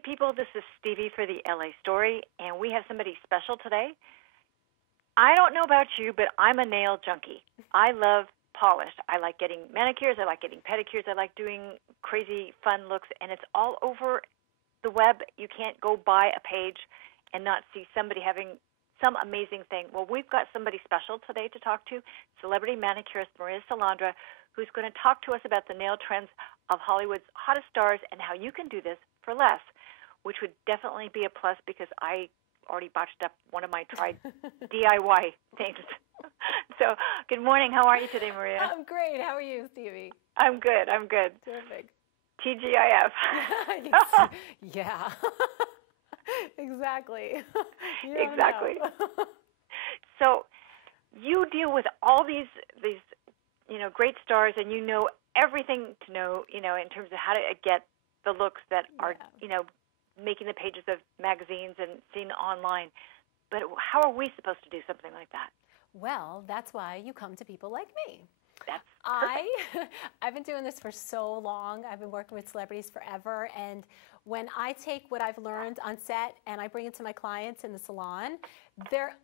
Hey people, this is Stevie for the LA Story, and we have somebody special today. I don't know about you, but I'm a nail junkie. I love polish. I like getting manicures, I like getting pedicures, I like doing crazy fun looks, and it's all over the web. You can't go by a page and not see somebody having some amazing thing. Well, we've got somebody special today to talk to, celebrity manicurist Maria Salandra, who's going to talk to us about the nail trends of Hollywood's hottest stars and how you can do this for less, which would definitely be a plus because I already botched up one of my tried DIY things. So, good morning. How are you today, Maria? I'm great. How are you, Stevie? I'm good. I'm good. Terrific. TGIF. Yeah. Exactly. Exactly. So, you deal with all these great stars, and you know everything to know, in terms of how to get the looks that are, making the pages of magazines and seen online. But how are we supposed to do something like that? Well, that's why you come to people like me. That's perfect. I've been doing this for so long. I've been working with celebrities forever, and when I take what I've learned on set and I bring it to my clients in the salon, their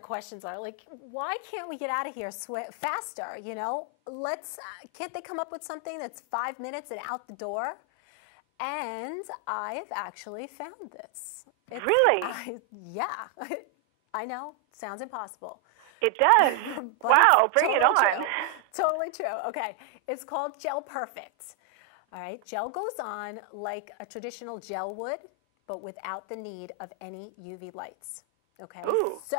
questions are like, why can't we get out of here faster? Can't they come up with something that's 5 minutes and out the door? And I've actually found this. Really? Yeah. I know. Sounds impossible. It does. Wow, bring it on. True. Totally true. Okay. It's called Gel Perfect. All right. Gel goes on like a traditional gel would, but without the need of any UV lights. Okay. Ooh. So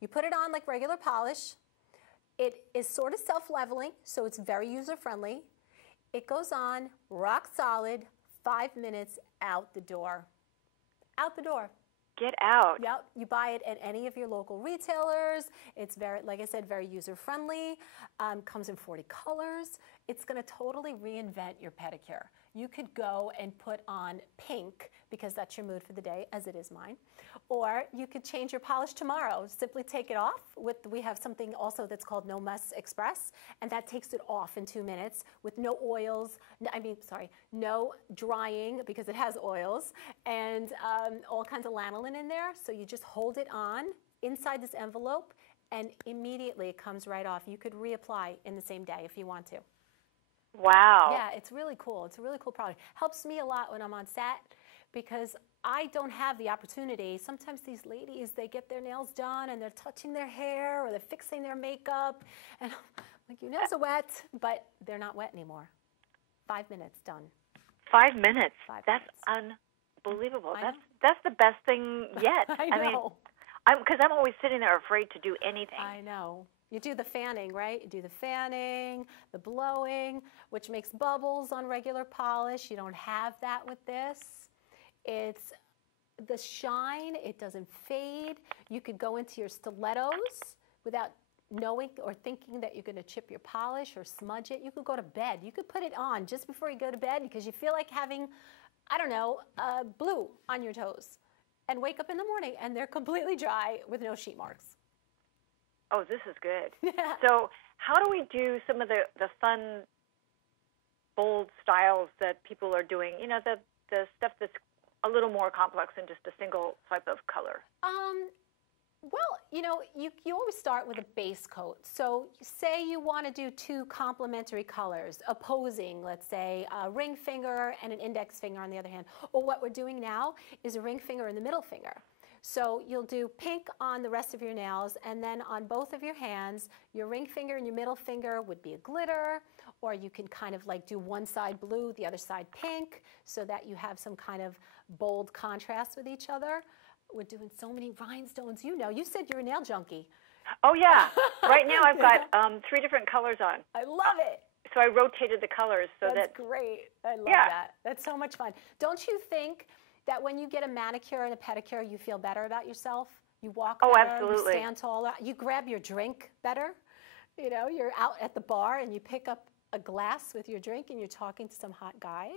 you put it on like regular polish. It is sort of self-leveling, so it's very user-friendly. It goes on rock solid, 5 minutes, out the door. Out the door. Get out. Yep. You buy it at any of your local retailers. It's very, like I said, very user-friendly. Comes in 40 colors. It's going to totally reinvent your pedicure. You could go and put on pink because that's your mood for the day, as it is mine. Or you could change your polish tomorrow. Simply take it off. We have something also that's called No Muss Express, and that takes it off in 2 minutes with no oils. No drying because it has oils, and all kinds of lanolin in there. So you just hold it on inside this envelope, and immediately it comes right off. You could reapply in the same day if you want to. Wow. Yeah, it's really cool. It's a really cool product. Helps me a lot when I'm on set because I don't have the opportunity. Sometimes these ladies, they get their nails done and they're touching their hair or they're fixing their makeup. And I'm like, your nails are wet, but they're not wet anymore. 5 minutes, done. 5 minutes. 5 That's minutes. Unbelievable. That's the best thing yet. I know. Because I'm always sitting there afraid to do anything. I know. You do the fanning, right? You do the fanning, the blowing, which makes bubbles on regular polish. You don't have that with this. It's the shine. It doesn't fade. You could go into your stilettos without knowing or thinking that you're going to chip your polish or smudge it. You could go to bed. You could put it on just before you go to bed because you feel like having, blue on your toes and wake up in the morning and they're completely dry with no sheet marks. Oh, this is good. Yeah. So how do we do some of the fun, bold styles that people are doing? The stuff that's a little more complex than just a single type of color. You always start with a base coat. So say you want to do 2 complementary colors, opposing, let's say, a ring finger and an index finger on the other hand. Or what we're doing now is a ring finger and the middle finger. So you'll do pink on the rest of your nails, and then on both of your hands, your ring finger and your middle finger would be a glitter, or you can kind of like do one side blue, the other side pink, so that you have some kind of bold contrast with each other. We're doing so many rhinestones. You said you're a nail junkie. Oh, yeah. Right now I've got 3 different colors on. I love it. So I rotated the colors so That's great. I love that. That's so much fun. Don't you think that when you get a manicure and a pedicure, you feel better about yourself? You walk better, absolutely. You stand taller, you grab your drink better. You're out at the bar and you pick up a glass with your drink and you're talking to some hot guy.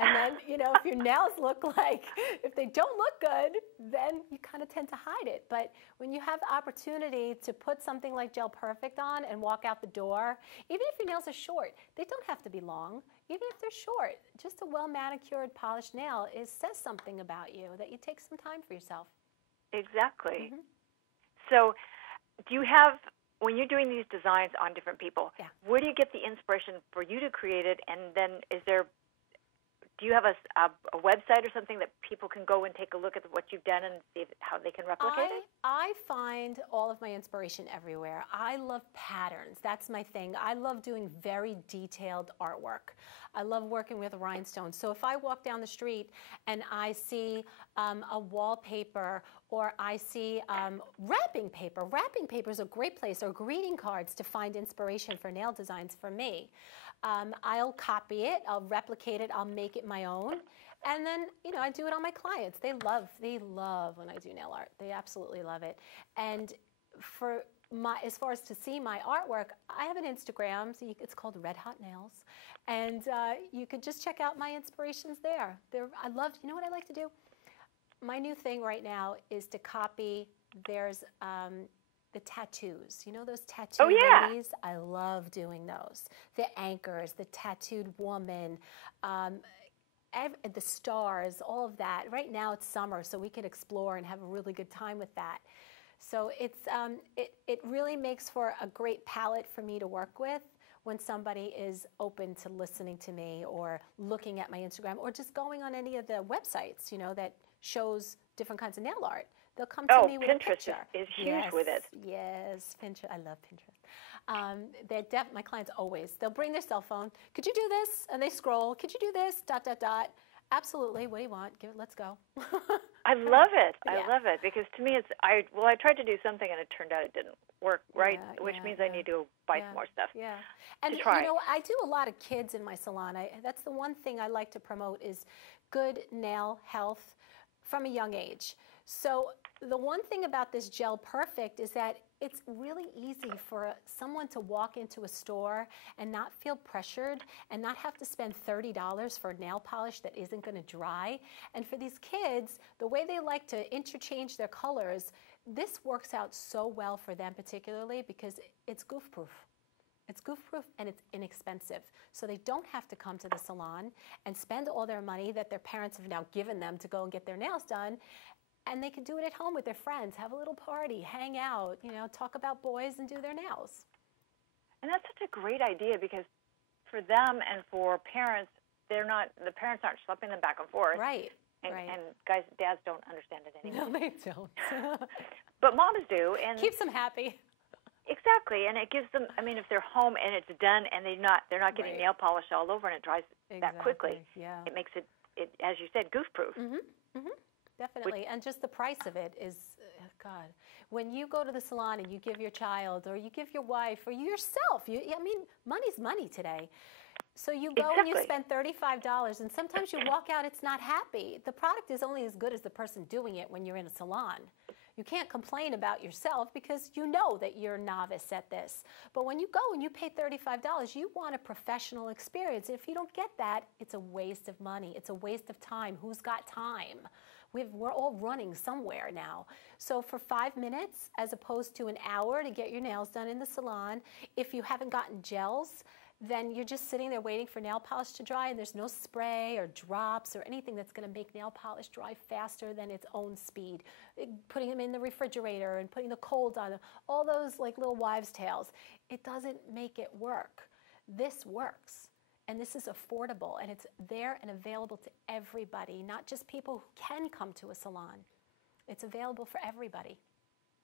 And then, if your nails look like, if they don't look good, then you kind of tend to hide it. But when you have the opportunity to put something like Gel Perfect on and walk out the door, even if your nails are short, they don't have to be long. Even if they're short, just a well-manicured, polished nail says something about you, that you take some time for yourself. Exactly. So do you have, when you're doing these designs on different people, where do you get the inspiration for you to create it? And then do you have a website or something that people can go and take a look at what you've done and see how they can replicate it? I find all of my inspiration everywhere. I love patterns. That's my thing. I love doing very detailed artwork. I love working with rhinestones. So if I walk down the street and I see a wallpaper or I see wrapping paper is a great place, or greeting cards to find inspiration for nail designs for me. I'll copy it, I'll replicate it, I'll make it my own. And then, I do it on my clients. They love when I do nail art. They absolutely love it. And as far as to see my artwork, I have an Instagram. So it's called Red Hot Nails. And you could just check out my inspirations there. You know what I like to do? My new thing right now is to copy, there's the tattoos. You know those tattoo ladies? I love doing those. The anchors, the tattooed woman, the stars, all of that. Right now it's summer, so we can explore and have a really good time with that. So it really makes for a great palette for me to work with when somebody is open to listening to me or looking at my Instagram or just going on any of the websites, that shows different kinds of nail art. They'll come to me with a picture. Is huge with it. Yes, Pinterest. I love Pinterest. My clients they'll bring their cell phone. Could you do this? And they scroll. Could you do this? ... Absolutely. What do you want? Let's go. I love it. I love it because to me I tried to do something and it turned out it didn't work right, which means I need to buy some more stuff. Yeah. And I do a lot of kids in my salon. That's the one thing I like to promote is good nail health from a young age. So the one thing about this Gel Perfect is that it's really easy for someone to walk into a store and not feel pressured and not have to spend $30 for nail polish that isn't going to dry. And for these kids, the way they like to interchange their colors, this works out so well for them particularly because it's goof-proof. It's goof-proof and it's inexpensive. So they don't have to come to the salon and spend all their money that their parents have now given them to go and get their nails done. And they can do it at home with their friends, have a little party, hang out, talk about boys and do their nails. And that's such a great idea because for them and for parents, the parents aren't schlepping them back and forth. Right. And dads don't understand it anymore. No, they don't. But moms do. And keeps them happy. Exactly. And it gives them, if they're home and it's done and they're not getting nail polish all over and it dries that quickly, it makes it, as you said, goof-proof. Definitely. And just the price of it is, God, when you go to the salon and you give your child or you give your wife or yourself, money's money today. So you go and you spend $35 and sometimes you walk out, it's not happy. The product is only as good as the person doing it when you're in a salon. You can't complain about yourself because you know that you're a novice at this. But when you go and you pay $35, you want a professional experience. If you don't get that, it's a waste of money. It's a waste of time. Who's got time? We're all running somewhere now. So for 5 minutes, as opposed to an hour to get your nails done in the salon, if you haven't gotten gels, then you're just sitting there waiting for nail polish to dry, and there's no spray or drops or anything that's going to make nail polish dry faster than its own speed. Putting them in the refrigerator and putting the cold on them, all those like little wives' tales, it doesn't make it work. This works. And this is affordable, and it's there and available to everybody, not just people who can come to a salon. It's available for everybody.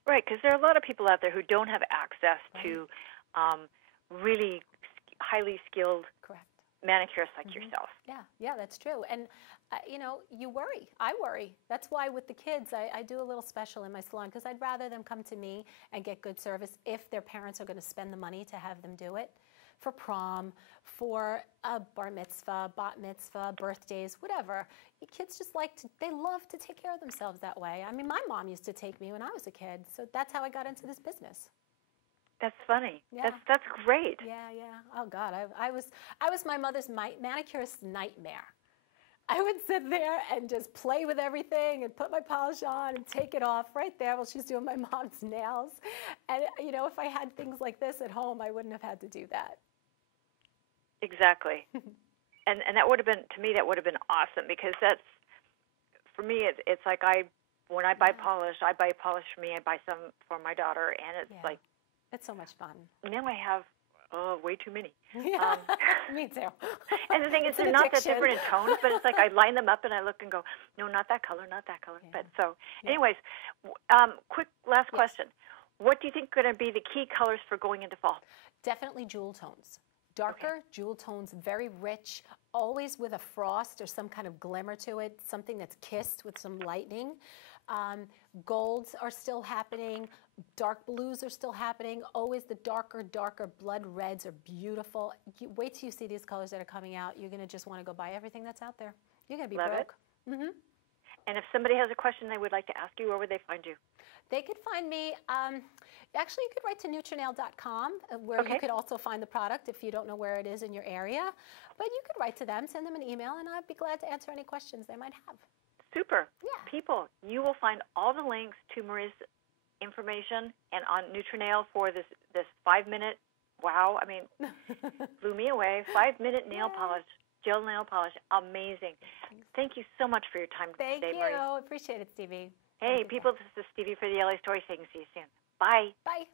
Right, because there are a lot of people out there who don't have access to really highly skilled manicurists like yourself. Yeah, that's true. And, you worry. I worry. That's why with the kids, I do a little special in my salon because I'd rather them come to me and get good service if their parents are going to spend the money to have them do it. For prom, for a bar mitzvah, bat mitzvah, birthdays, whatever. Kids just they love to take care of themselves that way. My mom used to take me when I was a kid, so that's how I got into this business. That's funny. Yeah. That's great. Yeah, yeah. Oh God, I was my mother's manicurist's nightmare. I would sit there and just play with everything and put my polish on and take it off right there while she's doing my mom's nails. And you know, if I had things like this at home, I wouldn't have had to do that. Exactly. and that would have been, to me, that would have been awesome, because that's, for me, it's like when I buy polish, I buy polish for me, I buy some for my daughter, and it's like, it's so much fun. Now I have way too many. Yeah, me too. And the thing is, they're not that different in tones, but it's like I line them up and I look and go, no, not that color, not that color. Yeah. But so, anyways, quick last question. What do you think are going to be the key colors for going into fall? Definitely jewel tones. Darker jewel tones, very rich, always with a frost or some kind of glimmer to it, something that's kissed with some lightning. Golds are still happening. Dark blues are still happening. Always the darker blood reds are beautiful. Wait till you see these colors that are coming out. You're going to just want to go buy everything that's out there. You're going to be broke. Mm-hmm. And if somebody has a question they would like to ask you, where would they find you? They could find me, actually you could write to nutrinail.com, where you could also find the product if you don't know where it is in your area. But you could write to them, send them an email, and I'd be glad to answer any questions they might have. Super. Yeah. People, you will find all the links to Maria's information and on Nutrinail for this 5-minute, wow, I mean, blew me away, 5-minute nail polish, gel nail polish, amazing. Thank you so much for your time today, Maria. Thank you. Appreciate it, Stevie. Hey, people, this is Stevie for the LA Story saying see you soon. Bye. Bye.